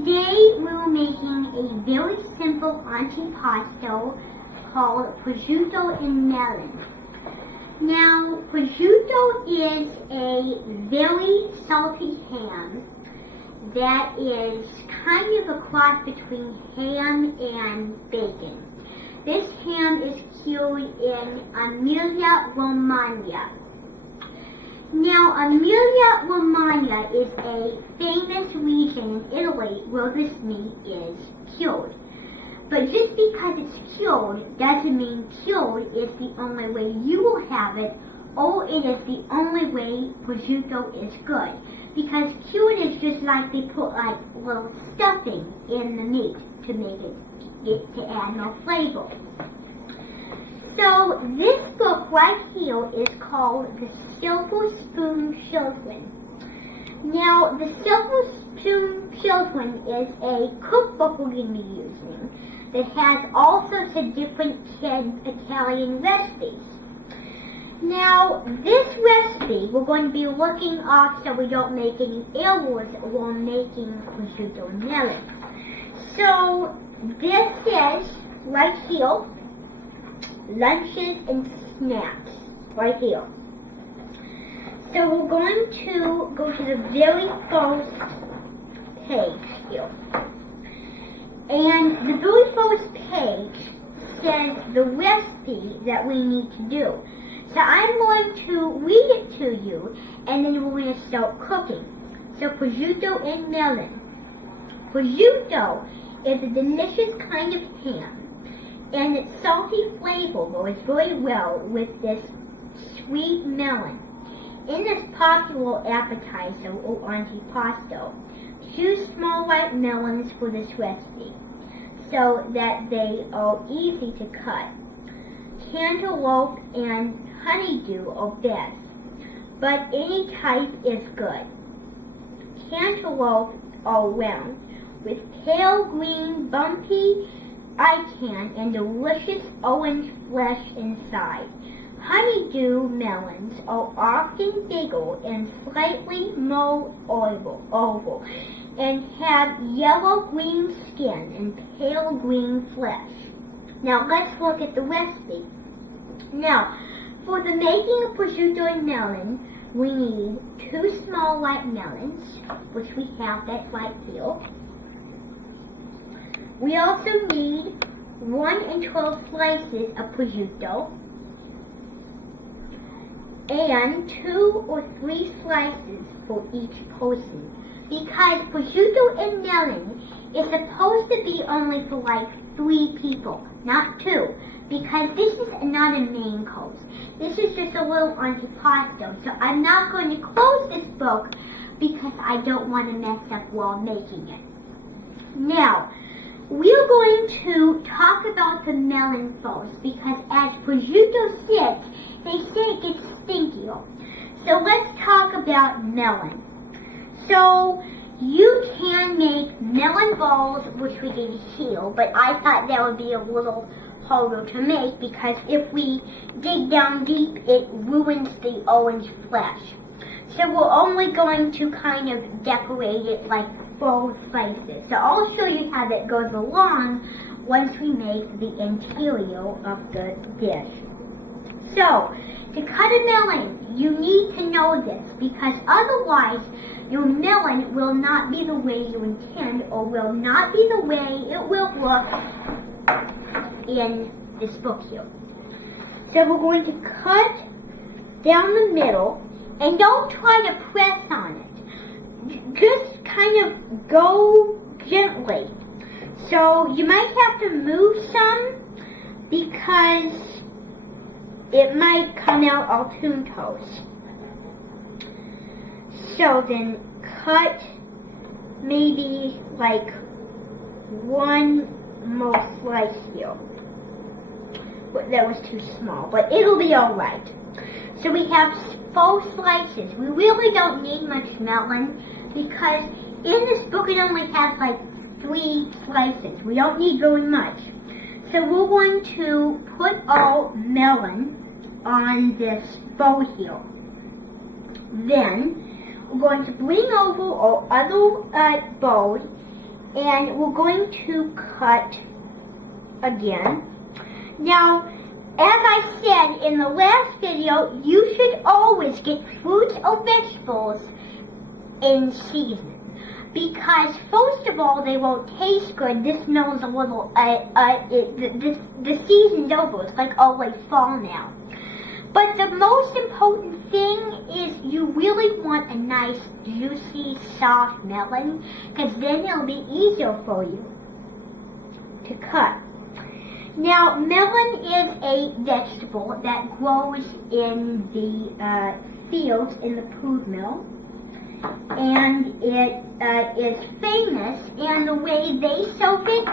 today we're making a very simple antipasto called prosciutto and melon. Now, prosciutto is a very salty ham that is kind of a cross between ham and bacon. This ham is cured in Emilia-Romagna. Now, Emilia-Romagna is a famous region in Italy where this meat is cured. But just because it's cured doesn't mean cured is the only way you will have it, or it is the only way prosciutto is good. Because cured is just like they put like little stuffing in the meat to make it to add more flavor. So this book right here is called The Silver Spoon Children. Now, The Silver Spoon Children is a cookbook we're going to be using that has all sorts of different kid Italian recipes. Now, this recipe we're going to be looking off so we don't make any errors while making prosciutto and melon. So, this is right here. Lunches and snacks, right here. So we're going to go to the very first page here. And the very first page says the recipe that we need to do. So I'm going to read it to you, and then we're going to start cooking. So prosciutto and melon. Prosciutto is a delicious kind of ham, and its salty flavor goes very well with this sweet melon. In this popular appetizer or antipasto, choose small white melons for this recipe so that they are easy to cut. Cantaloupe and honeydew are best, but any type is good. Cantaloupe are round, with pale green bumpy icon and delicious orange flesh inside. Honeydew melons are often bigger and slightly more oval and have yellow-green skin and pale green flesh. Now let's look at the recipe. Now, for the making of prosciutto and melon, we need 2 small white melons, which we have, that's right here. We also need 1 12 slices of prosciutto and 2 or 3 slices for each person, because prosciutto and melon is supposed to be only for like 3 people, not 2, because this is not a main course. This is just a little antipasto, so I'm not going to close this book because I don't want to mess up while making it. Now, we're going to talk about the melon first, because as prosciutto sits, they say it gets stinkier. So let's talk about melon. So you can make melon balls, which we did here, but I thought that would be a little harder to make because if we dig down deep, it ruins the orange flesh. So we're only going to kind of decorate it like 4 slices. So I'll show you how that goes along once we make the interior of the dish. So, to cut a melon, you need to know this, because otherwise your melon will not be the way you intend, or will not be the way it will look in this book here. So we're going to cut down the middle, and don't try to press on it. Just kind of go gently. So you might have to move some because it might come out all toast. So then cut maybe like 1 more slice here. That was too small, but it'll be alright. So we have 4 slices. We really don't need much melon because in this book it only has like 3 slices. We don't need very much. So we're going to put our melon on this bowl here. Then we're going to bring over our other bowl And we're going to cut again. Now, as I said in the last video, you should always get fruits or vegetables in season. Because first of all, they won't taste good. This smells a little, the season's over. It's like always fall now. But the most important thing is you really want a nice, juicy, soft melon, because then it'll be easier for you to cut. Now, melon is a vegetable that grows in the fields in the food mill, and it is famous, and the way they serve it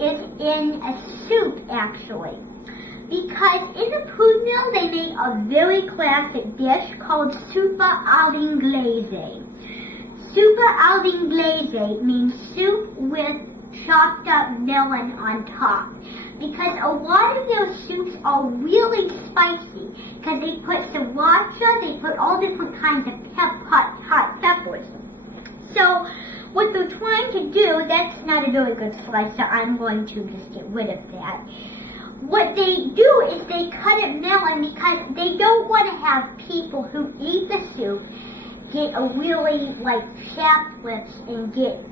is in a soup, actually. Because in the food mill, they make a very classic dish called soupe à l'anglaise. Soupe à l'anglaise means soup with chopped up melon on top. Because a lot of their soups are really spicy. Because they put sriracha, they put all different kinds of hot peppers. So what they're trying to do, that's not a very good slice, so I'm going to just get rid of that. What they do is they cut it melon because they don't want to have people who eat the soup get a really chapped lips and get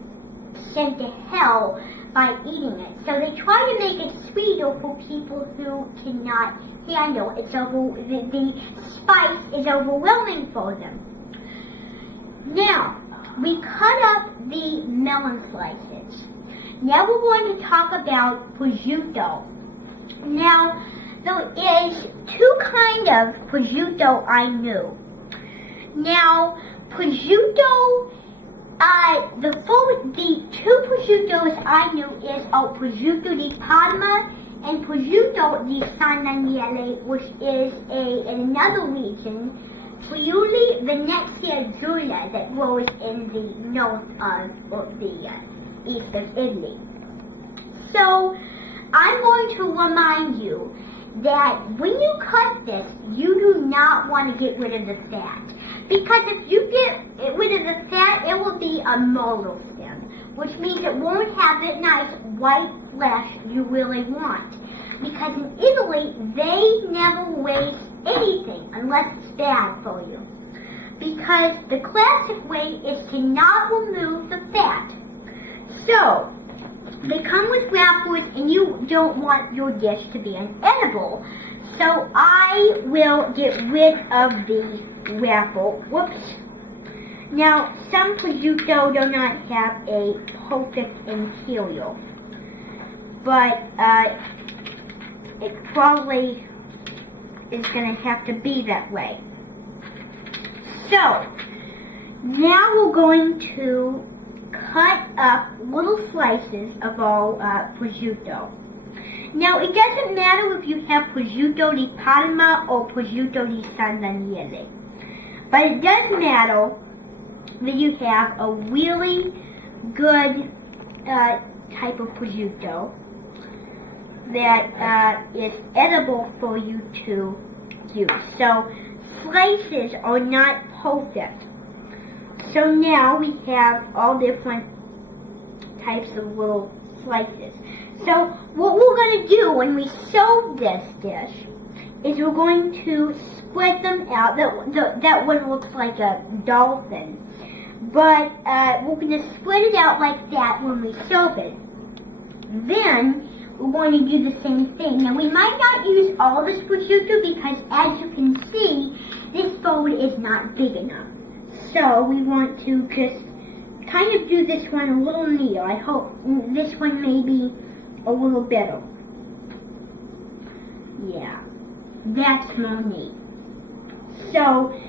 sent to hell by eating it. So they try to make it sweeter for people who cannot handle it. The spice is overwhelming for them. Now, we cut up the melon slices. Now we're going to talk about prosciutto. Now, there is two kinds of prosciutto I knew. Now, prosciutto, the two prosciuttos I knew is prosciutto di Parma and prosciutto di San Daniele, which is in another region, Friuli Venezia Giulia, that grows in the north of the east of Italy. So, I'm going to remind you that when you cut this, you do not want to get rid of the fat. Because if you get rid of the fat, it will be a molar stem, which means it won't have that nice white flesh you really want. Because in Italy, they never waste anything unless it's bad for you. Because the classic way is to not remove the fat. So, they come with wrappers, and you don't want your dish to be inedible. So I will get rid of the wrapper. Whoops. Now, some prosciutto do not have a perfect interior, but it probably is going to have to be that way. So, now we're going to cut up little slices of all prosciutto. Now, it doesn't matter if you have prosciutto di Parma or prosciutto di San Daniele, but it does matter that you have a really good type of prosciutto that is edible for you to use. So, slices are not perfect. So now we have all different types of little slices. So what we're going to do when we serve this dish is we're going to spread them out. That one looks like a dolphin. But we're going to spread it out like that when we serve it. Then we're going to do the same thing. Now we might not use all this prosciutto because, as you can see, this bowl is not big enough. So we want to just kind of do this one a little neater. I hope this one may be a little better. Yeah, that's more neat. So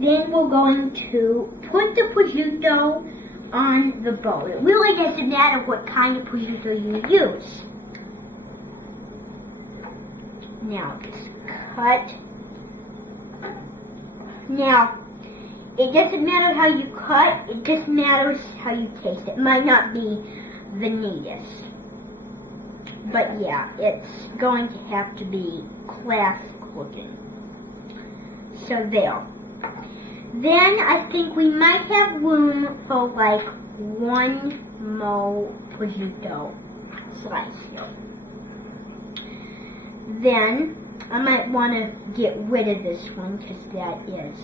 then we're going to put the prosciutto on the bowl. It really doesn't matter what kind of prosciutto you use. Now, just cut. Now, it doesn't matter how you cut, it just matters how you taste. It might not be the neatest. But yeah, it's going to have to be classic looking. So there. Then I think we might have room for like one small prosciutto slice here. Then I might want to get rid of this one because that is,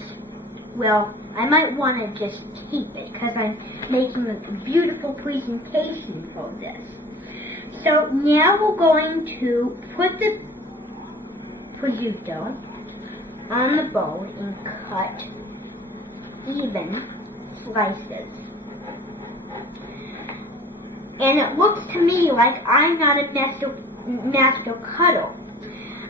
well, I might want to just keep it because I'm making a beautiful presentation for this. So now we're going to put the prosciutto on the bowl and cut even slices. And it looks to me like I'm not a master cutter.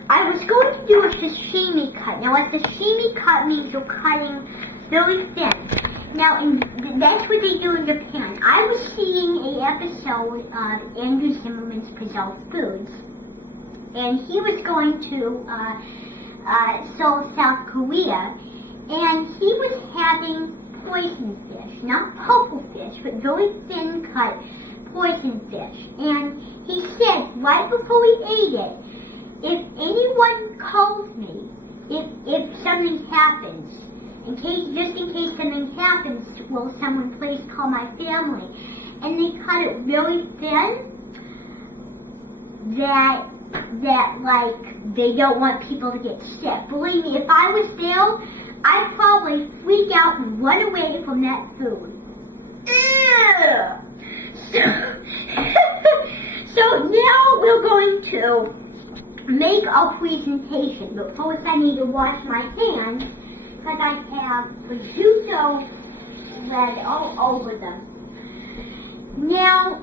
I was going to do a sashimi cut. Now a sashimi cut means you're cutting very thin. Now that's what they do in Japan. I was seeing an episode of Andrew Zimmerman's Gazelle Foods, and he was going to Seoul, South Korea, and he was having poison fish, not puffer fish, but very thin cut poison fish. And he said right before we ate it, if anyone calls me, if something happens, just in case something happens, will someone please call my family? And they cut it really thin, that like they don't want people to get sick. Believe me, if I was there, I'd probably freak out and run away from that food. So now we're going to make our presentation, but first I need to wash my hands because I have prosciutto spread all over them. Now,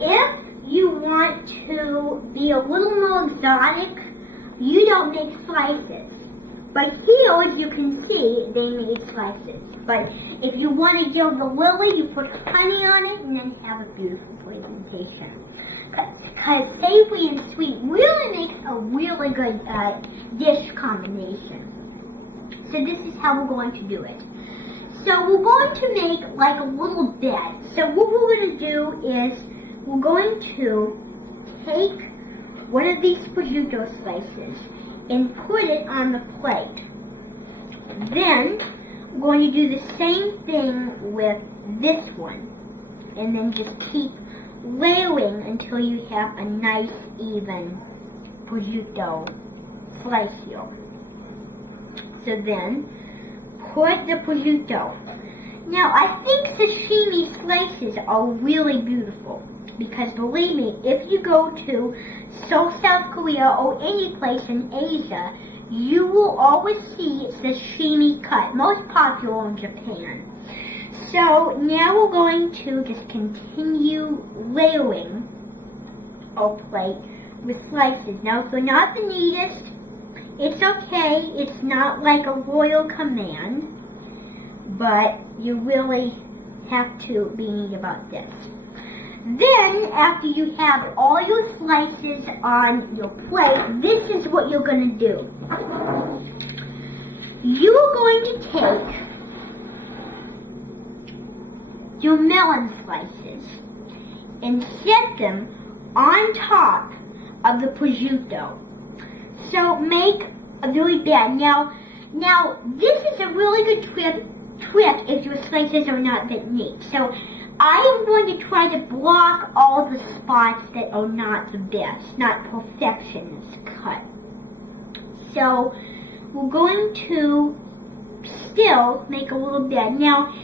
if you want to be a little more exotic, you don't make slices. But here, as you can see, they made slices. But if you want to give the lily, you put honey on it and then have a beautiful presentation. Because savory and sweet really makes a really good dish combination. So this is how we're going to do it. So we're going to make like a little bed. So what we're going to do is we're going to take one of these prosciutto slices and put it on the plate. Then we're going to do the same thing with this one. And then just keep layering until you have a nice even prosciutto slice here. So then put the prosciutto. Now I think sashimi slices are really beautiful because believe me, if you go to Seoul, South Korea or any place in Asia, you will always see sashimi cut, most popular in Japan. So now we're going to just continue layering our plate with slices. Now if you're not the neatest, it's okay. It's not like a royal command, but you really have to be neat about this. Then, after you have all your slices on your plate, this is what you're going to do. You're going to take your melon slices and set them on top of the prosciutto. So make a really bad. Now this is a really good trick if your slices are not that neat. So I am going to try to block all the spots that are not the best, not perfectionist cut. So we're going to still make a little bed. Now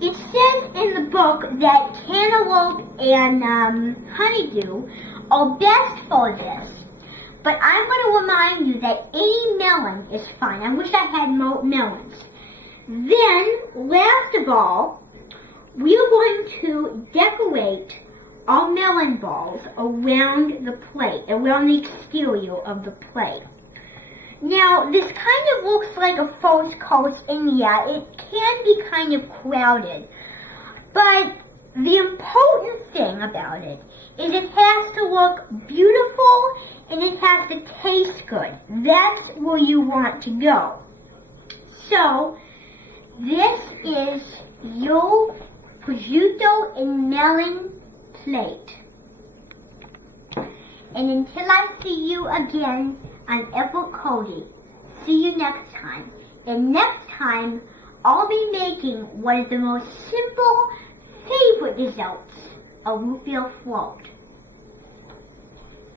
it says in the book that cantaloupe and honeydew are best for this. But I'm going to remind you that any melon is fine. I wish I had more melons. Then, last of all, we're going to decorate our melon balls around the plate, around the exterior of the plate. Now, this kind of looks like a false coast, and yeah, it can be kind of crowded. But the important thing about it is it has to look beautiful and it has to taste good. That's where you want to go. So, this is your prosciutto and melon plate. And until I see you again on Ethel Cody, see you next time. And next time, I'll be making one of the most simple, favorite desserts, a root beer float.